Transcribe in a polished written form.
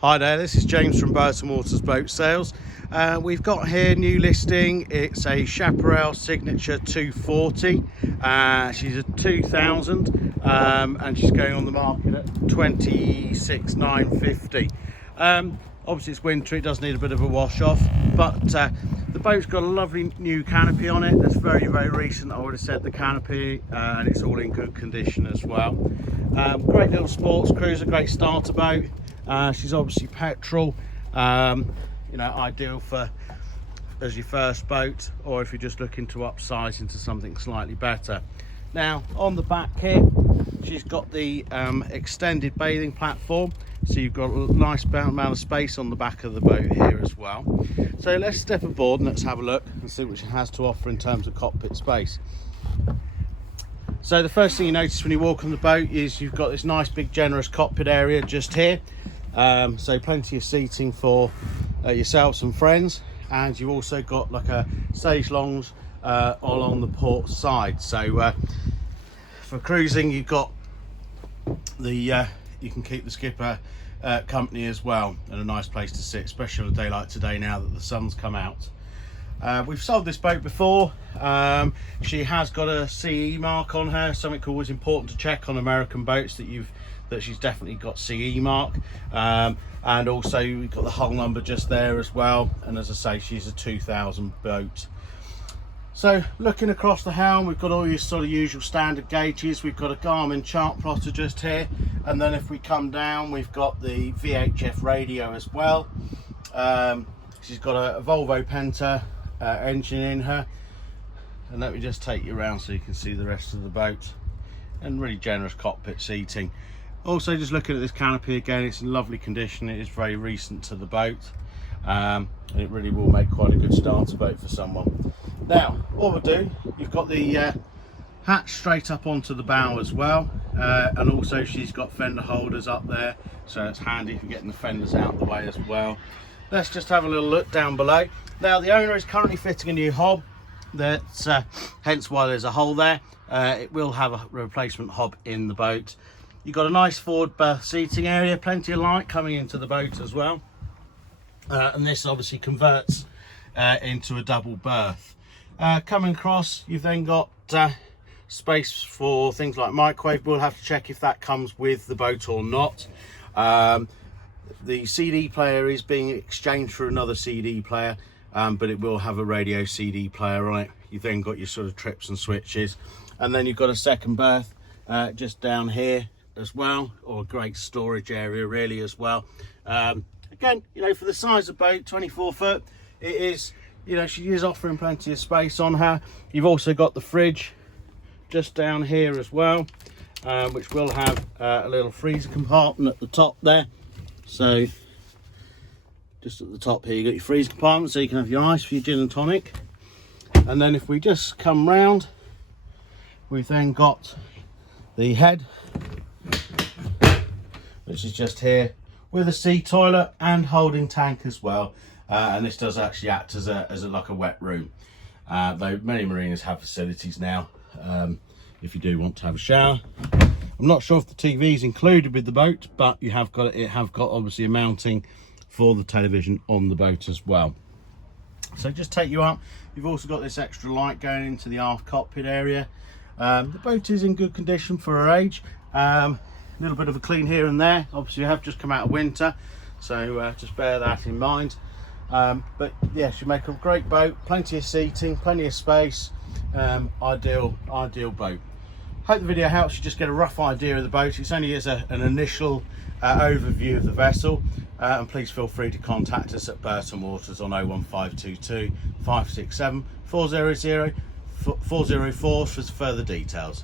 Hi there, this is James from Burton Waters Boat Sales. We've got here new listing. It's a Chaparral Signature 240. She's a 2000 and she's going on the market at 26,950. Obviously it's winter, it does need a bit of a wash off, but the boat's got a lovely new canopy on it. That's very recent. I would have said the canopy, and it's all in good condition as well. Great little sports cruiser, great starter boat. She's obviously petrol, ideal for as your first boat, or if you're just looking to upsize into something slightly better. Now on the back here, she's got the extended bathing platform, so you've got a nice amount of space on the back of the boat here as well. So let's step aboard and let's have a look and see what she has to offer in terms of cockpit space. So the first thing you notice when you walk on the boat is you've got this nice big generous cockpit area just here. So plenty of seating for yourselves and friends, and you've also got like a stage lounge along the port side. So for cruising, you've got the you can keep the skipper company as well, and a nice place to sit, especially on a day like today now that the sun's come out. We've sold this boat before. She has got a CE mark on her, something always important to check on American boats, that she's definitely got CE mark, and also we've got the hull number just there as well, and as I say, she's a 2000 boat. So looking across the helm, we've got all your sort of usual standard gauges. We've got a Garmin chart plotter just here, and then if we come down, we've got the VHF radio as well. She's got a Volvo Penta engine in her, and let me just take you around so you can see the rest of the boat, and really generous cockpit seating. Also, just looking at this canopy again, it's in lovely condition. It is very recent to the boat, and it really will make quite a good starter boat for someone. Now what we'll do, you've got the hatch straight up onto the bow as well, and also she's got fender holders up there, so it's handy for getting the fenders out of the way as well. Let's just have a little look down below. Now the owner is currently fitting a new hob, that's hence why there's a hole there. It will have a replacement hob in the boat. You've got a nice forward berth seating area, plenty of light coming into the boat as well, and this obviously converts into a double berth. Coming across, you've then got space for things like microwave. We'll have to check if that comes with the boat or not. The CD player is being exchanged for another CD player, but it will have a radio CD player on it. You've then got your sort of trips and switches, and then you've got a second berth just down here as well, or a great storage area really as well. Again, for the size of boat, 24 foot, it is, she is offering plenty of space on her. You've also got the fridge just down here as well, which will have a little freezer compartment at the top there. So just at the top here, you got your freezer compartment, so you can have your ice for your gin and tonic. And then if we just come round, we've then got the head, which is just here, with a sea toilet and holding tank as well. And this does actually act as like a wet room, though many marinas have facilities now if you do want to have a shower. I'm not sure if the TV is included with the boat, but it have got obviously a mounting for the television on the boat as well. So just take you up, you've also got this extra light going into the aft cockpit area. The boat is in good condition for her age. A little bit of a clean here and there. Obviously you have just come out of winter, so just bear that in mind. But yeah, she make a great boat, plenty of seating, plenty of space, ideal boat. Hope the video helps you just get a rough idea of the boat. It's only as an initial overview of the vessel, and please feel free to contact us at Burton Waters on 01522 567 400 404 for further details.